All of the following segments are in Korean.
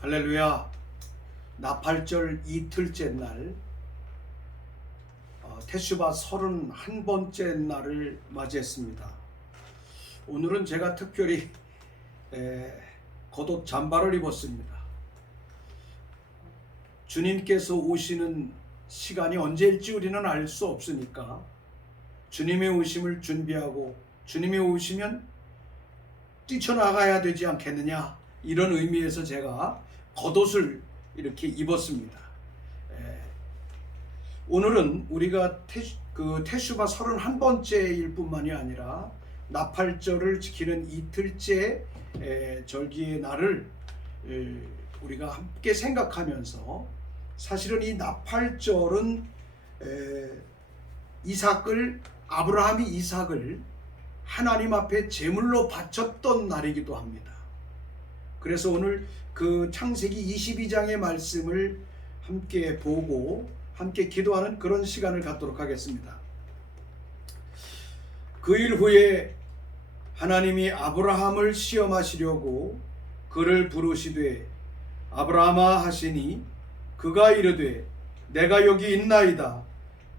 할렐루야. 나팔절 이틀째 날, 태슈바 31번째 날을 맞이했습니다. 오늘은 제가 특별히 겉옷 잠바를 입었습니다. 주님께서 오시는 시간이 언제일지 우리는 알 수 없으니까 주님의 오심을 준비하고 주님이 오시면 뛰쳐나가야 되지 않겠느냐, 이런 의미에서 제가 겉옷을 이렇게 입었습니다. 오늘은 우리가 태슈바 31번째일 뿐만이 아니라 나팔절을 지키는 이틀째 절기의 날을 우리가 함께 생각하면서, 사실은 이 나팔절은 아브라함이 이삭을 하나님 앞에 제물로 바쳤던 날이기도 합니다. 그래서 오늘 그 창세기 22장의 말씀을 함께 보고 함께 기도하는 그런 시간을 갖도록 하겠습니다. 그 일 후에 하나님이 아브라함을 시험하시려고 그를 부르시되 아브라함아 하시니 그가 이르되 내가 여기 있나이다.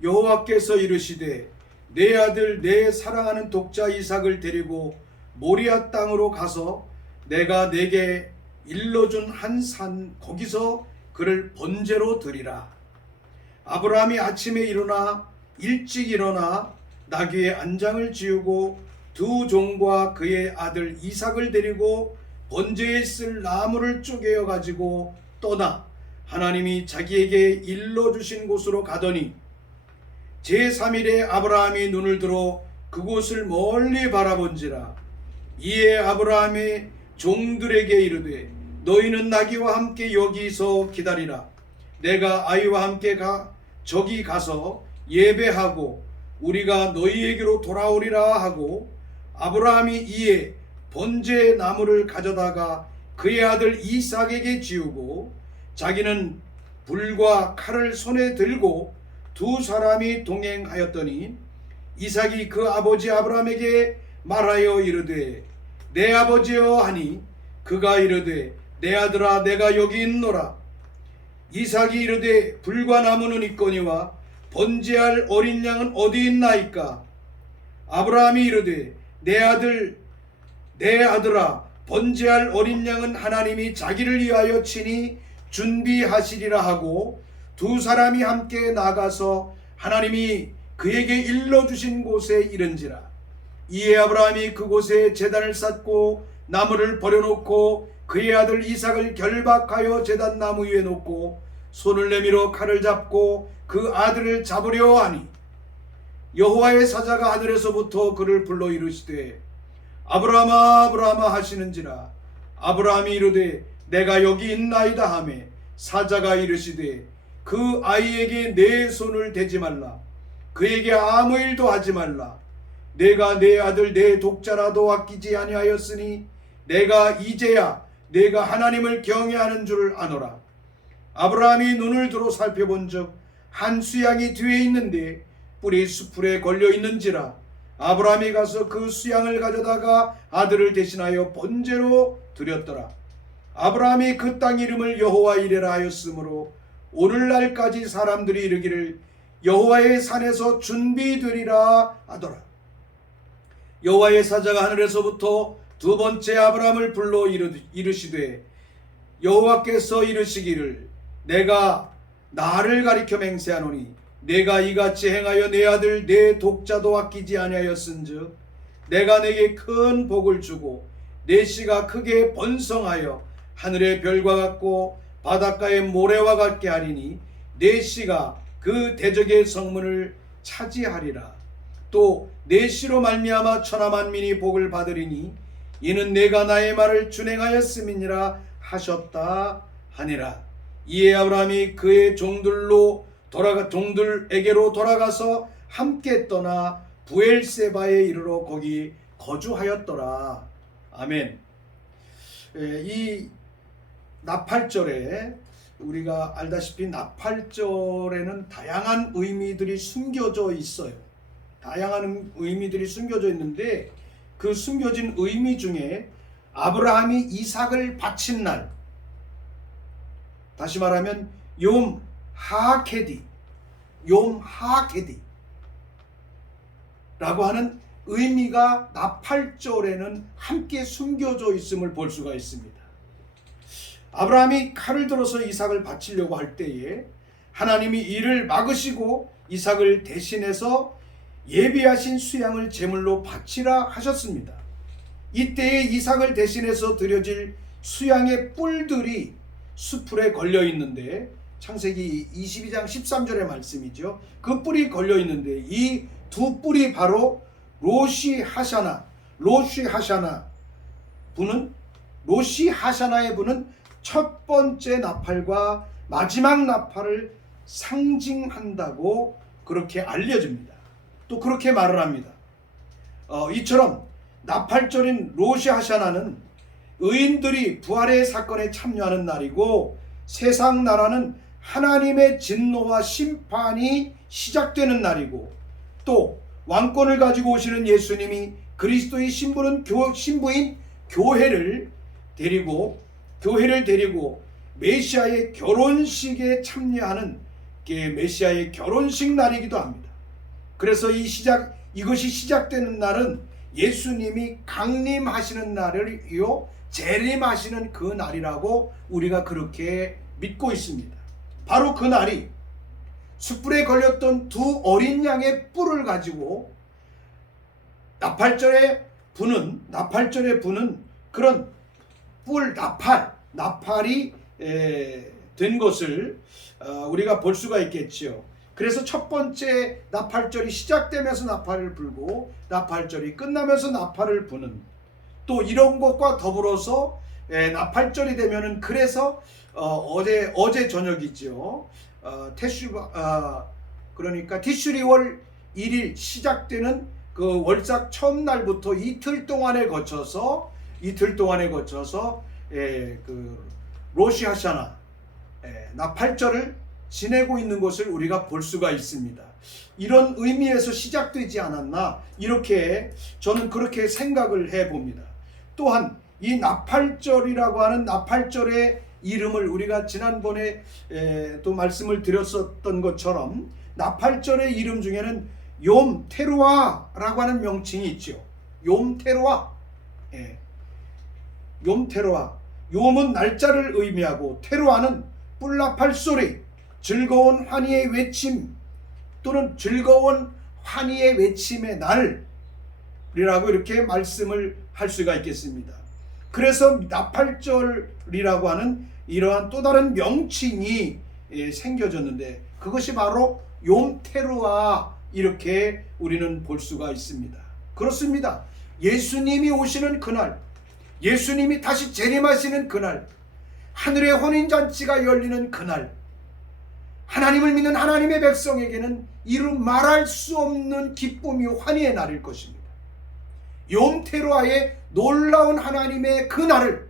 여호와께서 이르시되 내 아들 내 사랑하는 독자 이삭을 데리고 모리아 땅으로 가서 내가 내게 일러준 한 산 거기서 그를 번제로 드리라. 아브라함이 아침에 일찍 일어나 나귀의 안장을 지우고 두 종과 그의 아들 이삭을 데리고 번제에 쓸 나무를 쪼개어 가지고 떠나 하나님이 자기에게 일러주신 곳으로 가더니 제3일에 아브라함이 눈을 들어 그곳을 멀리 바라본지라. 이에 아브라함이 종들에게 이르되 너희는 나귀와 함께 여기서 기다리라. 내가 아이와 함께 저기 가서 예배하고 우리가 너희에게로 돌아오리라 하고, 아브라함이 이에 번제 나무를 가져다가 그의 아들 이삭에게 지우고 자기는 불과 칼을 손에 들고 두 사람이 동행하였더니 이삭이 그 아버지 아브라함에게 말하여 이르되 내 아버지여 하니 그가 이르되 내 아들아 내가 여기 있노라. 이삭이 이르되 불과 나무는 있거니와 번제할 어린 양은 어디 있나이까. 아브라함이 이르되 내 아들아 번제할 어린 양은 하나님이 자기를 위하여 친히 준비하시리라 하고 두 사람이 함께 나가서 하나님이 그에게 일러주신 곳에 이른지라. 이에 아브라함이 그곳에 제단을 쌓고 나무를 버려놓고 그의 아들 이삭을 결박하여 제단 나무 위에 놓고 손을 내밀어 칼을 잡고 그 아들을 잡으려 하니 여호와의 사자가 하늘에서부터 그를 불러 이르시되 아브라함아 아브라함아 하시는지라. 아브라함이 이르되 내가 여기 있나이다 하매 사자가 이르시되 그 아이에게 내 손을 대지 말라. 그에게 아무 일도 하지 말라. 내가 내 아들 내 독자라도 아끼지 아니하였으니 내가 이제야 내가 하나님을 경외하는 줄 아노라. 아브라함이 눈을 들어 살펴본즉 한 수양이 뒤에 있는데 뿔이 수풀에 걸려 있는지라. 아브라함이 가서 그 수양을 가져다가 아들을 대신하여 번제로 드렸더라. 아브라함이 그 땅 이름을 여호와 이레라 하였으므로 오늘날까지 사람들이 이르기를 여호와의 산에서 준비되리라 하더라. 여호와의 사자가 하늘에서부터 두 번째 아브라함을 불러 이르시되 여호와께서 이르시기를 내가 나를 가리켜 맹세하노니 내가 이같이 행하여 내 아들 내 독자도 아끼지 아니하였은즉 내가 내게 큰 복을 주고 내 씨가 크게 번성하여 하늘의 별과 같고 바닷가의 모래와 같게 하리니 내 씨가 그 대적의 성문을 차지하리라. 또 내 씨로 말미암아 천하 만민이 복을 받으리니 이는 내가 나의 말을 준행하였음이니라 하셨다 하니라. 이에 아브라함이 그의 종들에게로 돌아가서 함께 떠나 부엘세바에 이르러 거기 거주하였더라. 아멘. 이 나팔절에 우리가 알다시피 나팔절에는 다양한 의미들이 숨겨져 있어요. 다양한 의미들이 숨겨져 있는데 그 숨겨진 의미 중에 아브라함이 이삭을 바친 날, 다시 말하면 욤 하케디, 욤 하케디 라고 하는 의미가 나팔절에는 함께 숨겨져 있음을 볼 수가 있습니다. 아브라함이 칼을 들어서 이삭을 바치려고 할 때에 하나님이 이를 막으시고 이삭을 대신해서 예비하신 수양을 제물로 바치라 하셨습니다. 이때에 이삭을 대신해서 드려질 수양의 뿔들이 수풀에 걸려 있는데, 창세기 22장 13절의 말씀이죠. 그 뿔이 걸려 있는데 이 두 뿔이 바로 로시 하샤나, 로시 하샤나의 분은 첫 번째 나팔과 마지막 나팔을 상징한다고 그렇게 알려집니다. 또 그렇게 말을 합니다. 이처럼 나팔절인 로시 하샤나는 의인들이 부활의 사건에 참여하는 날이고, 세상 나라는 하나님의 진노와 심판이 시작되는 날이고, 또 왕권을 가지고 오시는 예수님이 그리스도의 신부인 교회를 데리고 메시아의 결혼식에 참여하는 메시아의 결혼식 날이기도 합니다. 그래서 이것이 시작되는 날은 예수님이 강림하시는 날이요, 재림하시는 그 날이라고 우리가 그렇게 믿고 있습니다. 바로 그 날이 숯불에 걸렸던 두 어린 양의 뿔을 가지고 나팔절에 부는 그런 뿔 나팔이 된 것을 우리가 볼 수가 있겠지요. 그래서 첫 번째 나팔절이 시작되면서 나팔을 불고 나팔절이 끝나면서 나팔을 부는, 또 이런 것과 더불어서 나팔절이 되면은, 그래서 어제 저녁이죠. 그러니까 티슈리월 1일 시작되는 그 월삭 처음 날부터 이틀 동안에 거쳐서 그 로시 하샤나 나팔절을 지내고 있는 것을 우리가 볼 수가 있습니다. 이런 의미에서 시작되지 않았나, 이렇게 저는 그렇게 생각을 해봅니다. 또한 이 나팔절이라고 하는 나팔절의 이름을 우리가 지난번에 또 말씀을 드렸었던 것처럼, 나팔절의 이름 중에는 욤 테루아라고 하는 명칭이 있죠. 욤 테루아. 욤 테루아. 욤은 날짜를 의미하고, 테루아는 뿔나팔 소리, 즐거운 환희의 외침 또는 즐거운 환희의 외침의 날이라고 이렇게 말씀을 할 수가 있겠습니다. 그래서 나팔절이라고 하는 이러한 또 다른 명칭이 생겨졌는데, 그것이 바로 욤 테루아, 이렇게 우리는 볼 수가 있습니다. 그렇습니다. 예수님이 오시는 그날, 예수님이 다시 재림하시는 그날, 하늘의 혼인잔치가 열리는 그날, 하나님을 믿는 하나님의 백성에게는 이루 말할 수 없는 기쁨이요 환희의 날일 것입니다. 욤 테루아의 놀라운 하나님의 그 날을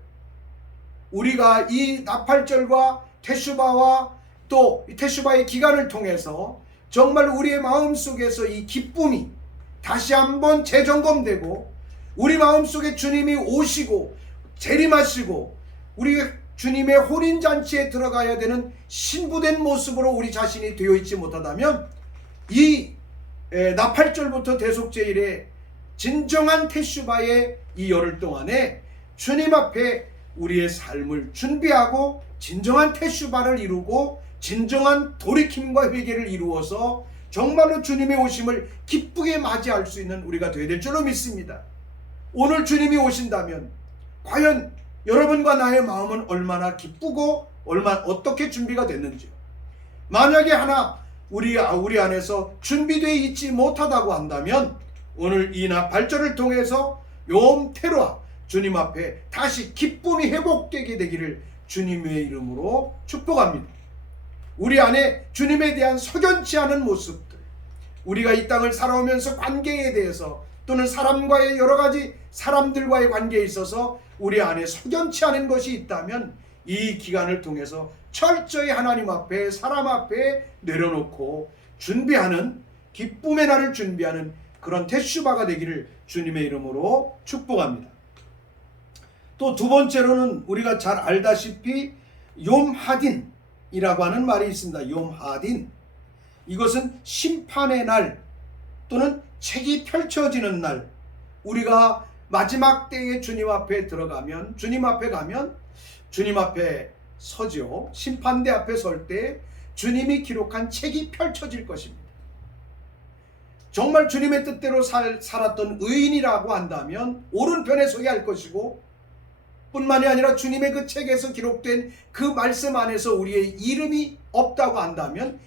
우리가 이 나팔절과 테슈바와 또 테슈바의 기간을 통해서 정말 우리의 마음속에서 이 기쁨이 다시 한번 재점검되고, 우리 마음속에 주님이 오시고 재림하시고 우리 주님의 혼인잔치에 들어가야 되는 신부된 모습으로 우리 자신이 되어 있지 못하다면, 이 나팔절부터 대속제일에 진정한 테슈바의 이 열흘 동안에 주님 앞에 우리의 삶을 준비하고 진정한 테슈바를 이루고 진정한 돌이킴과 회개를 이루어서 정말로 주님의 오심을 기쁘게 맞이할 수 있는 우리가 되어야 될 줄로 믿습니다. 오늘 주님이 오신다면 과연 여러분과 나의 마음은 얼마나 기쁘고 어떻게 준비가 됐는지요. 만약에 하나 우리 안에서 준비되어 있지 못하다고 한다면, 오늘 이 나팔절을 통해서 욤 테루아, 주님 앞에 다시 기쁨이 회복되게 되기를 주님의 이름으로 축복합니다. 우리 안에 주님에 대한 석연치 않은 모습들, 우리가 이 땅을 살아오면서 관계에 대해서 또는 사람과의 여러 가지 사람들과의 관계에 있어서 우리 안에 석연치 않은 것이 있다면, 이 기간을 통해서 철저히 하나님 앞에 사람 앞에 내려놓고 준비하는, 기쁨의 날을 준비하는 그런 테슈바가 되기를 주님의 이름으로 축복합니다. 또 두 번째로는 우리가 잘 알다시피 욤 하딘, 하딘이라고 하는 말이 있습니다. 욤 하딘. 이것은 심판의 날 또는 책이 펼쳐지는 날, 우리가 마지막 때에 주님 앞에 들어가면, 주님 앞에 가면 주님 앞에 서죠. 심판대 앞에 설 때 주님이 기록한 책이 펼쳐질 것입니다. 정말 주님의 뜻대로 살았던 의인이라고 한다면 오른편에 서게 할 것이고, 뿐만이 아니라 주님의 그 책에서 기록된 그 말씀 안에서 우리의 이름이 없다고 한다면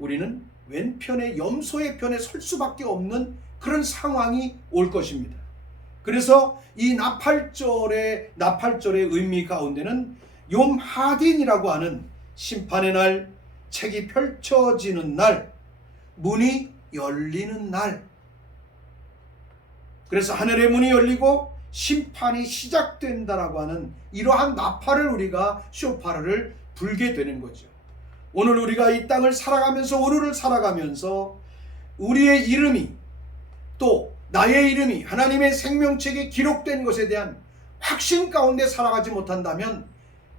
우리는 왼편에, 염소의 편에 설 수밖에 없는 그런 상황이 올 것입니다. 그래서 이 나팔절의 의미 가운데는 욤 하딘이라고 하는 심판의 날, 책이 펼쳐지는 날, 문이 열리는 날, 그래서 하늘의 문이 열리고 심판이 시작된다라고 하는 이러한 나팔을 우리가 쇼파르를 불게 되는 거죠. 오늘 우리가 이 땅을 살아가면서, 오늘을 살아가면서 우리의 이름이, 또 나의 이름이 하나님의 생명책에 기록된 것에 대한 확신 가운데 살아가지 못한다면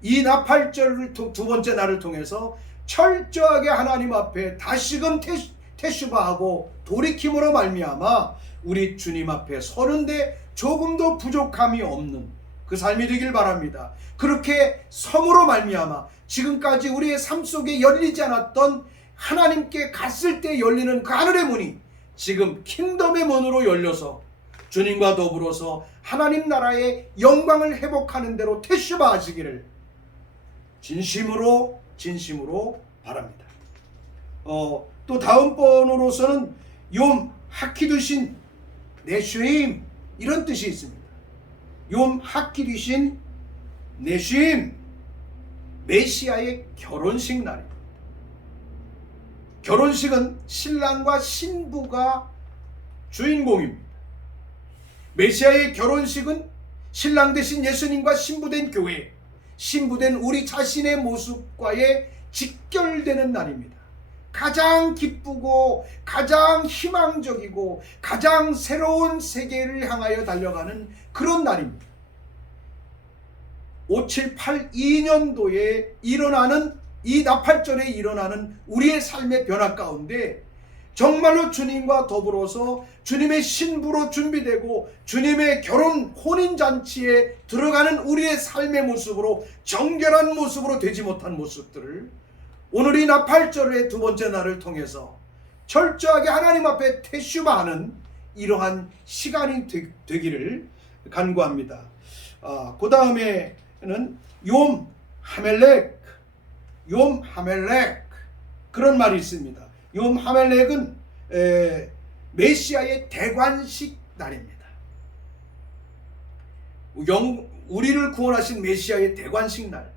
이 나팔절 두 번째 날을 통해서 철저하게 하나님 앞에 다시금 테슈바하고 돌이킴으로 말미암아 우리 주님 앞에 서는데 조금도 부족함이 없는 그 삶이 되길 바랍니다. 그렇게 섬으로 말미암아 지금까지 우리의 삶 속에 열리지 않았던, 하나님께 갔을 때 열리는 그 하늘의 문이 지금 킹덤의 문으로 열려서 주님과 더불어서 하나님 나라의 영광을 회복하는 대로 테슈바 하시기를 진심으로 바랍니다. 또 다음 번으로서는 욤 하키두신 네슈임, 이런 뜻이 있습니다. 욤 하키두신 네슈임, 메시아의 결혼식 날입니다. 결혼식은 신랑과 신부가 주인공입니다. 메시아의 결혼식은 신랑 되신 예수님과 신부된 교회, 신부된 우리 자신의 모습과의 직결되는 날입니다. 가장 기쁘고 가장 희망적이고 가장 새로운 세계를 향하여 달려가는 그런 날입니다. 5782년도에 일어나는 이 나팔절에 일어나는 우리의 삶의 변화 가운데 정말로 주님과 더불어서 주님의 신부로 준비되고 주님의 결혼 혼인잔치에 들어가는 우리의 삶의 모습으로, 정결한 모습으로 되지 못한 모습들을 오늘 이 나팔절의 두 번째 날을 통해서 철저하게 하나님 앞에 테슈바하는 이러한 시간이 되기를 간구합니다. 그 다음에는 욤 하멜렉, 그런 말이 있습니다. 욤 하멜렉은 메시아의 대관식 날입니다. 우리를 구원하신 메시아의 대관식 날.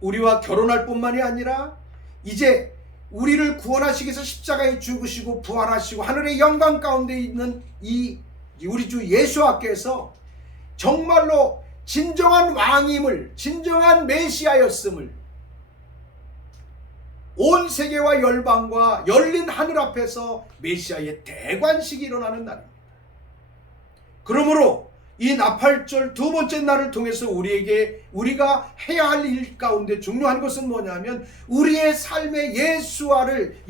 우리와 결혼할 뿐만이 아니라 이제 우리를 구원하시기 위해서 십자가에 죽으시고 부활하시고 하늘의 영광 가운데 있는 이 우리 주 예수 앞에서 정말로 진정한 왕임을, 진정한 메시아였음을 온 세계와 열방과 열린 하늘 앞에서 메시아의 대관식이 일어나는 날입니다. 그러므로 이 나팔절 두 번째 날을 통해서 우리가 해야 할 일 가운데 중요한 것은 뭐냐면 우리의 삶의 예수아를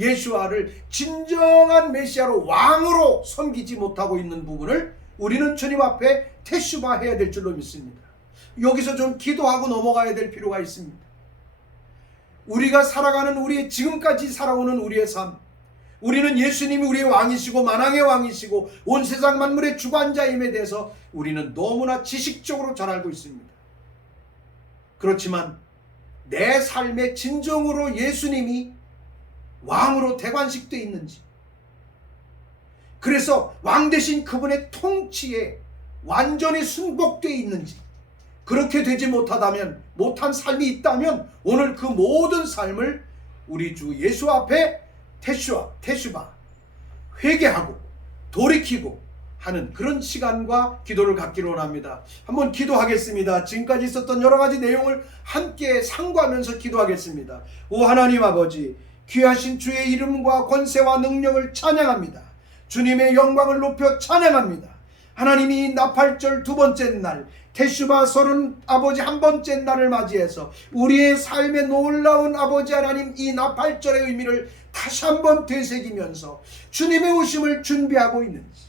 진정한 메시아로, 왕으로 섬기지 못하고 있는 부분을 우리는 주님 앞에 테슈바 해야 될 줄로 믿습니다. 여기서 좀 기도하고 넘어가야 될 필요가 있습니다. 우리가 살아가는, 우리의 지금까지 살아오는 우리의 삶, 우리는 예수님이 우리의 왕이시고 만왕의 왕이시고 온 세상 만물의 주관자임에 대해서 우리는 너무나 지식적으로 잘 알고 있습니다. 그렇지만 내 삶에 진정으로 예수님이 왕으로 대관식되어 있는지, 그래서 왕 되신 그분의 통치에 완전히 순복되어 있는지, 그렇게 되지 못한 삶이 있다면 오늘 그 모든 삶을 우리 주 예수 앞에 테슈바, 회개하고 돌이키고 하는 그런 시간과 기도를 갖기를 원합니다. 한번 기도하겠습니다. 지금까지 있었던 여러 가지 내용을 함께 상고하면서 기도하겠습니다. 오 하나님 아버지, 귀하신 주의 이름과 권세와 능력을 찬양합니다. 주님의 영광을 높여 찬양합니다. 하나님이 나팔절 두 번째 날 테슈바 30 아버지 한 번째 날을 맞이해서 우리의 삶의 놀라운 아버지 하나님 이 나팔절의 의미를 다시 한번 되새기면서 주님의 오심을 준비하고 있는지,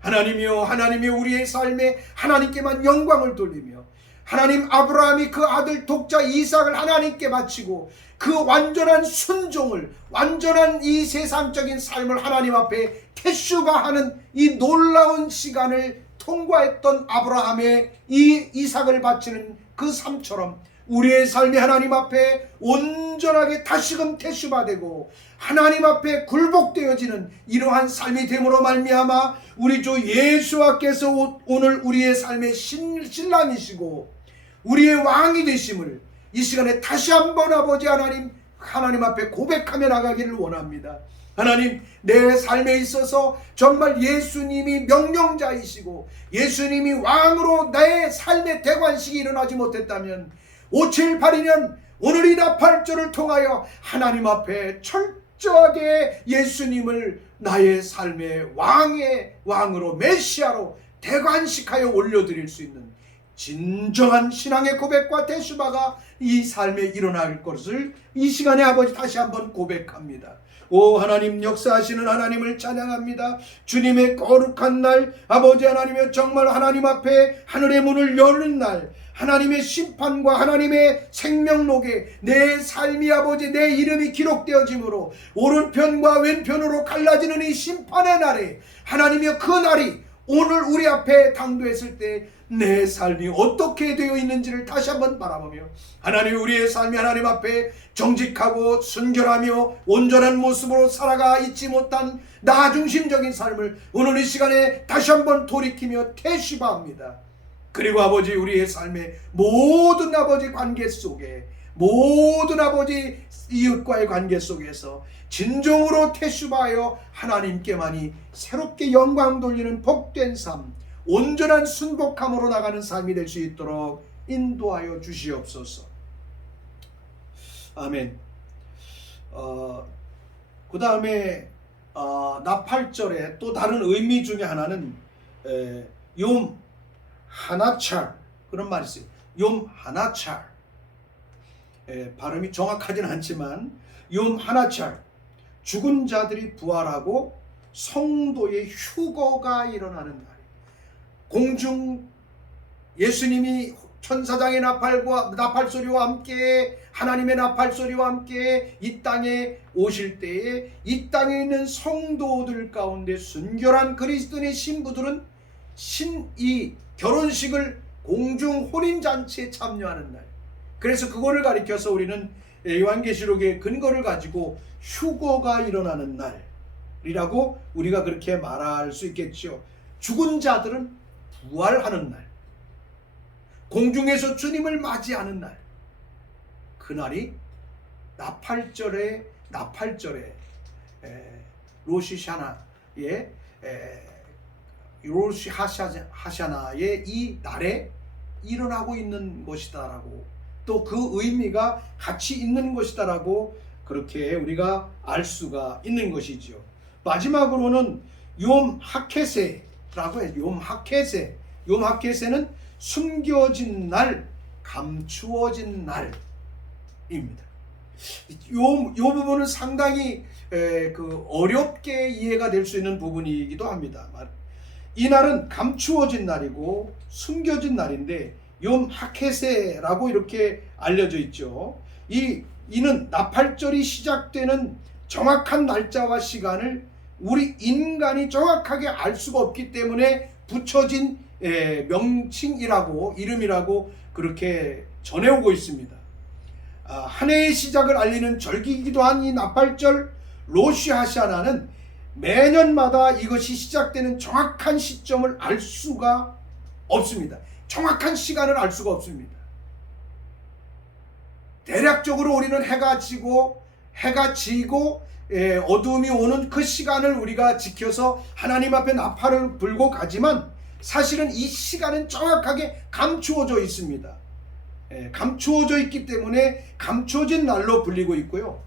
하나님이여, 하나님이 우리의 삶에 하나님께만 영광을 돌리며 하나님 아브라함이 그 아들 독자 이삭을 하나님께 바치고 그 완전한 순종을, 완전한 이 세상적인 삶을 하나님 앞에 테슈바하는 이 놀라운 시간을 통과했던 아브라함의 이 이삭을 바치는 그 삶처럼 우리의 삶이 하나님 앞에 온전하게 다시금 테슈바되고 하나님 앞에 굴복되어지는 이러한 삶이 됨으로 말미암아 우리 주 예수와께서 오늘 우리의 삶의 신랑이시고 우리의 왕이 되심을 이 시간에 다시 한번 아버지 하나님 앞에 고백하며 나가기를 원합니다. 하나님, 내 삶에 있어서 정말 예수님이 명령자이시고 예수님이 왕으로 내 삶의 대관식이 일어나지 못했다면 5782년 오늘 이 나팔절을 통하여 하나님 앞에 철저하게 예수님을 나의 삶의 왕으로 메시아로 대관식하여 올려드릴 수 있는 진정한 신앙의 고백과 테슈바가 이 삶에 일어날 것을 이 시간에 아버지 다시 한번 고백합니다. 오 하나님, 역사하시는 하나님을 찬양합니다. 주님의 거룩한 날, 아버지 하나님의 정말 하나님 앞에 하늘의 문을 여는 날, 하나님의 심판과 하나님의 생명록에 내 삶이 아버지 내 이름이 기록되어지므로 오른편과 왼편으로 갈라지는 이 심판의 날에 하나님의 그 날이 오늘 우리 앞에 당도했을 때 내 삶이 어떻게 되어 있는지를 다시 한번 바라보며 하나님, 우리의 삶이 하나님 앞에 정직하고 순결하며 온전한 모습으로 살아가 있지 못한 나 중심적인 삶을 오늘 이 시간에 다시 한번 돌이키며 테슈바합니다. 그리고 아버지, 우리의 삶의 모든 아버지 관계 속에, 모든 아버지 이웃과의 관계 속에서 진정으로 테슈바하여 하나님께만이 새롭게 영광 돌리는 복된 삶, 온전한 순복함으로 나가는 삶이 될 수 있도록 인도하여 주시옵소서. 아멘. 그 다음에 나팔절의 또 다른 의미 중에 하나는 욤 하나찰, 그런 말이 있어요. 욤 하나찰. 발음이 정확하지는 않지만 욤 하나찰, 죽은 자들이 부활하고 성도의 휴거가 일어나는 날. 공중 예수님이 천사장의 나팔소리와 함께, 하나님의 나팔소리와 함께 이 땅에 오실 때에 이 땅에 있는 성도들 가운데 순결한 그리스도인의 신부들은 이 결혼식을 공중 혼인잔치에 참여하는 날. 그래서 그거를 가리켜서 우리는 요한계시록의 근거를 가지고 휴거가 일어나는 날이라고 우리가 그렇게 말할 수 있겠죠. 죽은 자들은 부활하는 날, 공중에서 주님을 맞이하는 날, 그날이 나팔절의 로시샤나의 로시하샤나의 이 날에 일어나고 있는 것이다라고, 또 그 의미가 같이 있는 것이다라고 그렇게 우리가 알 수가 있는 것이지요. 마지막으로는 욤 하케세라고 해요. 욤 하케세는 숨겨진 날, 감추어진 날입니다. 요 부분은 상당히 어렵게 이해가 될 수 있는 부분이기도 합니다. 이 날은 감추어진 날이고 숨겨진 날인데 욤 하케세라고 이렇게 알려져 있죠. 이는 나팔절이 시작되는 정확한 날짜와 시간을 우리 인간이 정확하게 알 수가 없기 때문에 붙여진 명칭이라고, 이름이라고 그렇게 전해오고 있습니다. 한 해의 시작을 알리는 절기이기도 한 이 나팔절 로시 하샤나는 매년마다 이것이 시작되는 정확한 시점을 알 수가 없습니다. 정확한 시간을 알 수가 없습니다. 대략적으로 우리는 해가 지고 어둠이 오는 그 시간을 우리가 지켜서 하나님 앞에 나팔을 불고 가지만 사실은 이 시간은 정확하게 감추어져 있습니다. 감추어져 있기 때문에 감추어진 날로 불리고 있고요.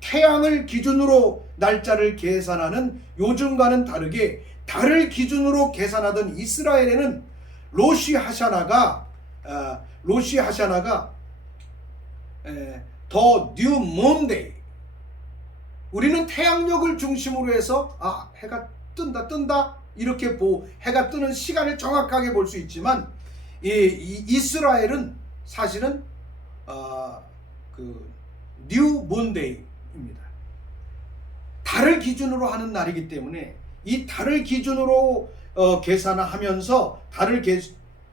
태양을 기준으로 날짜를 계산하는 요즘과는 다르게 달을 기준으로 계산하던 이스라엘에는 로시 하샤나가 로시 하샤나가 더 뉴 몬데이, 우리는 태양력을 중심으로 해서 해가 뜬다 이렇게 해가 뜨는 시간을 정확하게 볼 수 있지만 이 이스라엘은 사실은 뉴 몬데이입니다. 달을 기준으로 하는 날이기 때문에 이 달을 기준으로 계산하면서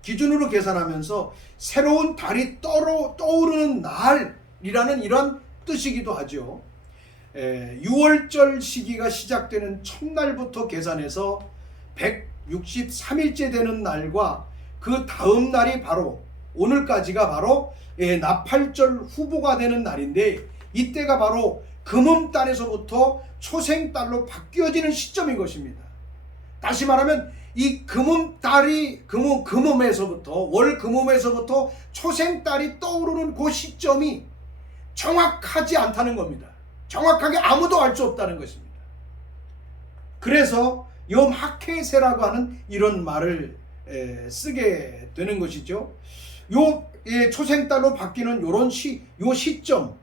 기준으로 계산하면서 새로운 달이 떠오르는 날이라는 이런 뜻이기도 하죠. 6월절 시기가 시작되는 첫날부터 계산해서 163일째 되는 날과 그 다음 날이 바로 오늘까지가 바로 나팔절 후보가 되는 날인데, 이때가 바로 금음달에서부터 초생달로 바뀌어지는 시점인 것입니다. 다시 말하면 이 금음에서부터 월 금음에서부터 초생달이 떠오르는 그 시점이 정확하지 않다는 겁니다. 정확하게 아무도 알 수 없다는 것입니다. 그래서 욤 하케세라고 하는 이런 말을 쓰게 되는 것이죠. 요 초생달로 바뀌는 요 시점,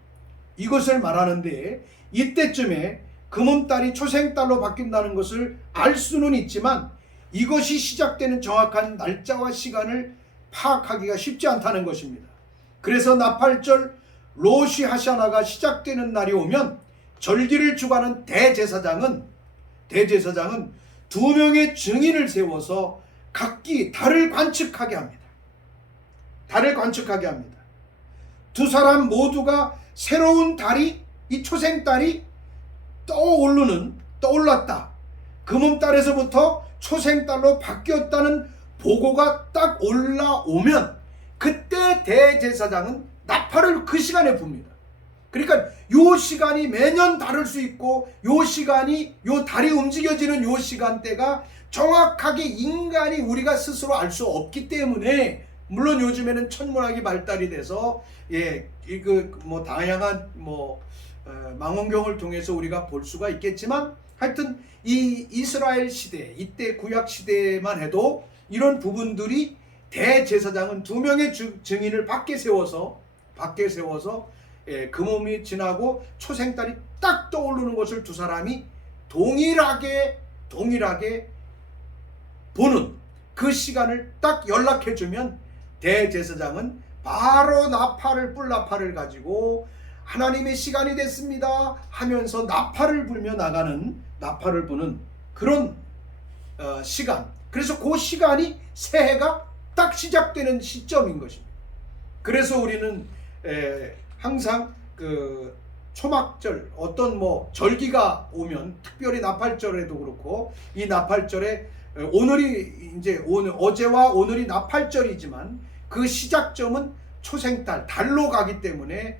이것을 말하는데, 이때쯤에 금음달이 초생달로 바뀐다는 것을 알 수는 있지만 이것이 시작되는 정확한 날짜와 시간을 파악하기가 쉽지 않다는 것입니다. 그래서 나팔절 로시 하샤나가 시작되는 날이 오면 절기를 주관하는 대제사장은 2명의 증인을 세워서 각기 달을 관측하게 합니다. 두 사람 모두가 새로운 달이, 이 초생달이 떠올랐다, 금음달에서부터 초생달로 바뀌었다는 보고가 딱 올라오면 그때 대제사장은 나팔을 그 시간에 붑니다. 그러니까 요 시간이 매년 다를 수 있고, 요 시간이, 요 달이 움직여지는 요 시간대가 정확하게 인간이 우리가 스스로 알 수 없기 때문에, 물론 요즘에는 천문학이 발달이 돼서 다양한 망원경을 통해서 우리가 볼 수가 있겠지만, 하여튼 이 이스라엘 시대, 이때 구약 시대만 해도 이런 부분들이 대제사장은 2명의 증인을 밖에 세워서 금음이 지나고 초생달이 딱 떠오르는 것을 두 사람이 동일하게 보는 그 시간을 딱 연락해주면 대제사장은 바로 뿔나팔을 가지고 하나님의 시간이 됐습니다 하면서 나팔을 부는 그런 시간, 그래서 그 시간이 새해가 딱 시작되는 시점인 것입니다. 그래서 우리는 항상 그 초막절, 어떤 절기가 오면, 특별히 나팔절에도 그렇고, 이 나팔절에 어제와 오늘이 나팔절이지만 그 시작점은 초생달, 달로 가기 때문에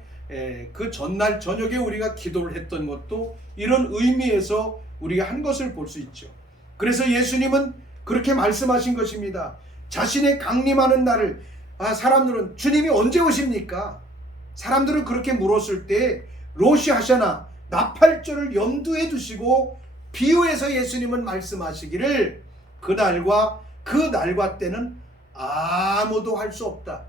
그 전날 저녁에 우리가 기도를 했던 것도 이런 의미에서 우리가 한 것을 볼 수 있죠. 그래서 예수님은 그렇게 말씀하신 것입니다. 자신의 강림하는 날을 사람들은 주님이 언제 오십니까? 사람들은 그렇게 물었을 때 로시 하샤나, 나팔절을 염두에 두시고 비유해서 예수님은 말씀하시기를 그날과 때는 아무도 알 수 없다.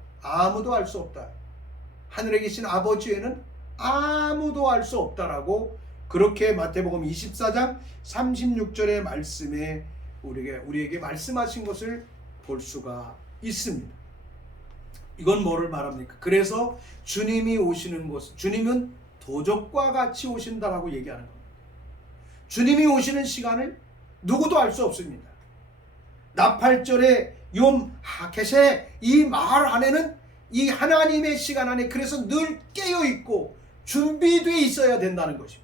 하늘에 계신 아버지 외에는 아무도 알 수 없다라고, 그렇게 마태복음 24장 36절의 말씀에 우리에게 말씀하신 것을 볼 수가 있습니다. 이건 뭐를 말합니까? 그래서 주님이 오시는 곳, 주님은 도적과 같이 오신다라고 얘기하는 겁니다. 주님이 오시는 시간을 누구도 알 수 없습니다. 나팔절의 욤 하켓의 이 마을 안에는, 이 하나님의 시간 안에, 그래서 늘 깨어있고 준비되어 있어야 된다는 것입니다.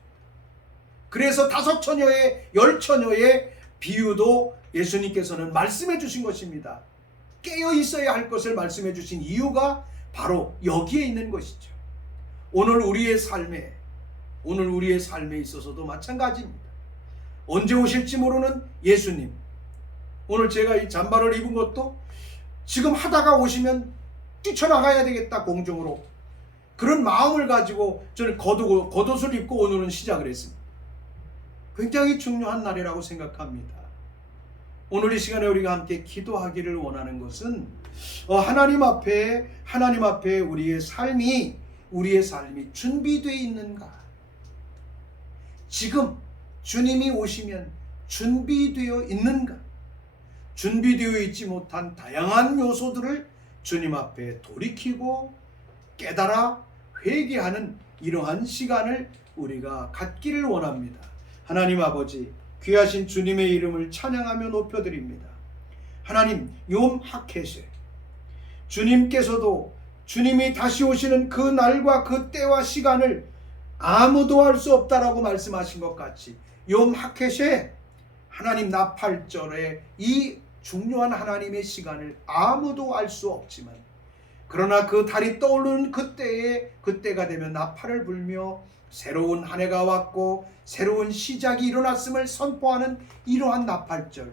그래서 5처녀의 10처녀의 비유도 예수님께서는 말씀해 주신 것입니다. 깨어 있어야 할 것을 말씀해 주신 이유가 바로 여기에 있는 것이죠. 오늘 우리의 삶에 있어서도 마찬가지입니다. 언제 오실지 모르는 예수님. 오늘 제가 이 잠바를 입은 것도 지금 하다가 오시면 뛰쳐나가야 되겠다, 공중으로. 그런 마음을 가지고 저는 겉옷을 입고 오늘은 시작을 했습니다. 굉장히 중요한 날이라고 생각합니다. 오늘 이 시간에 우리가 함께 기도하기를 원하는 것은 하나님 앞에 우리의 삶이 준비되어 있는가? 지금 주님이 오시면 준비되어 있는가? 준비되어 있지 못한 다양한 요소들을 주님 앞에 돌이키고 깨달아 회개하는 이러한 시간을 우리가 갖기를 원합니다. 하나님 아버지, 귀하신 주님의 이름을 찬양하며 높여드립니다. 하나님, 욤 하켓에 주님께서도 주님이 다시 오시는 그 날과 그 때와 시간을 아무도 알 수 없다라고 말씀하신 것 같이 욤 하켓에 하나님 나팔절의 이 중요한 하나님의 시간을 아무도 알 수 없지만, 그러나 그 달이 떠오르는 그때가 되면 나팔을 불며 새로운 한 해가 왔고 새로운 시작이 일어났음을 선포하는 이러한 나팔절,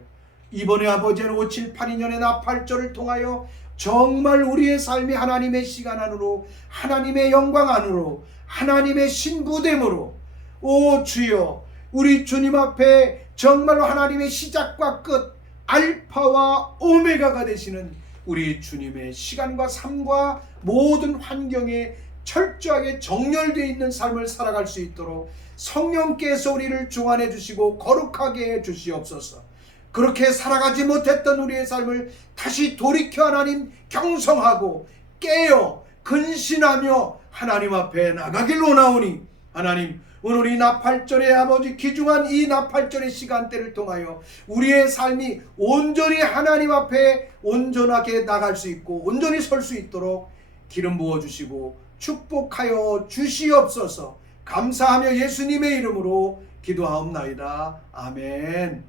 이번에 아버지는 5782년의 나팔절을 통하여 정말 우리의 삶이 하나님의 시간 안으로, 하나님의 영광 안으로, 하나님의 신부됨으로, 오 주여, 우리 주님 앞에 정말로 하나님의 시작과 끝, 알파와 오메가가 되시는 우리 주님의 시간과 삶과 모든 환경에 철저하게 정렬되어 있는 삶을 살아갈 수 있도록 성령께서 우리를 주관해 주시고 거룩하게 해 주시옵소서. 그렇게 살아가지 못했던 우리의 삶을 다시 돌이켜 하나님 경성하고 깨어 근신하며 하나님 앞에 나가길 원하오니, 하나님 오늘 이 나팔절의 아버지 귀중한 이 나팔절의 시간대를 통하여 우리의 삶이 온전히 하나님 앞에 온전하게 나갈 수 있고 온전히 설 수 있도록 기름 부어주시고 축복하여 주시옵소서. 감사하며 예수님의 이름으로 기도하옵나이다. 아멘.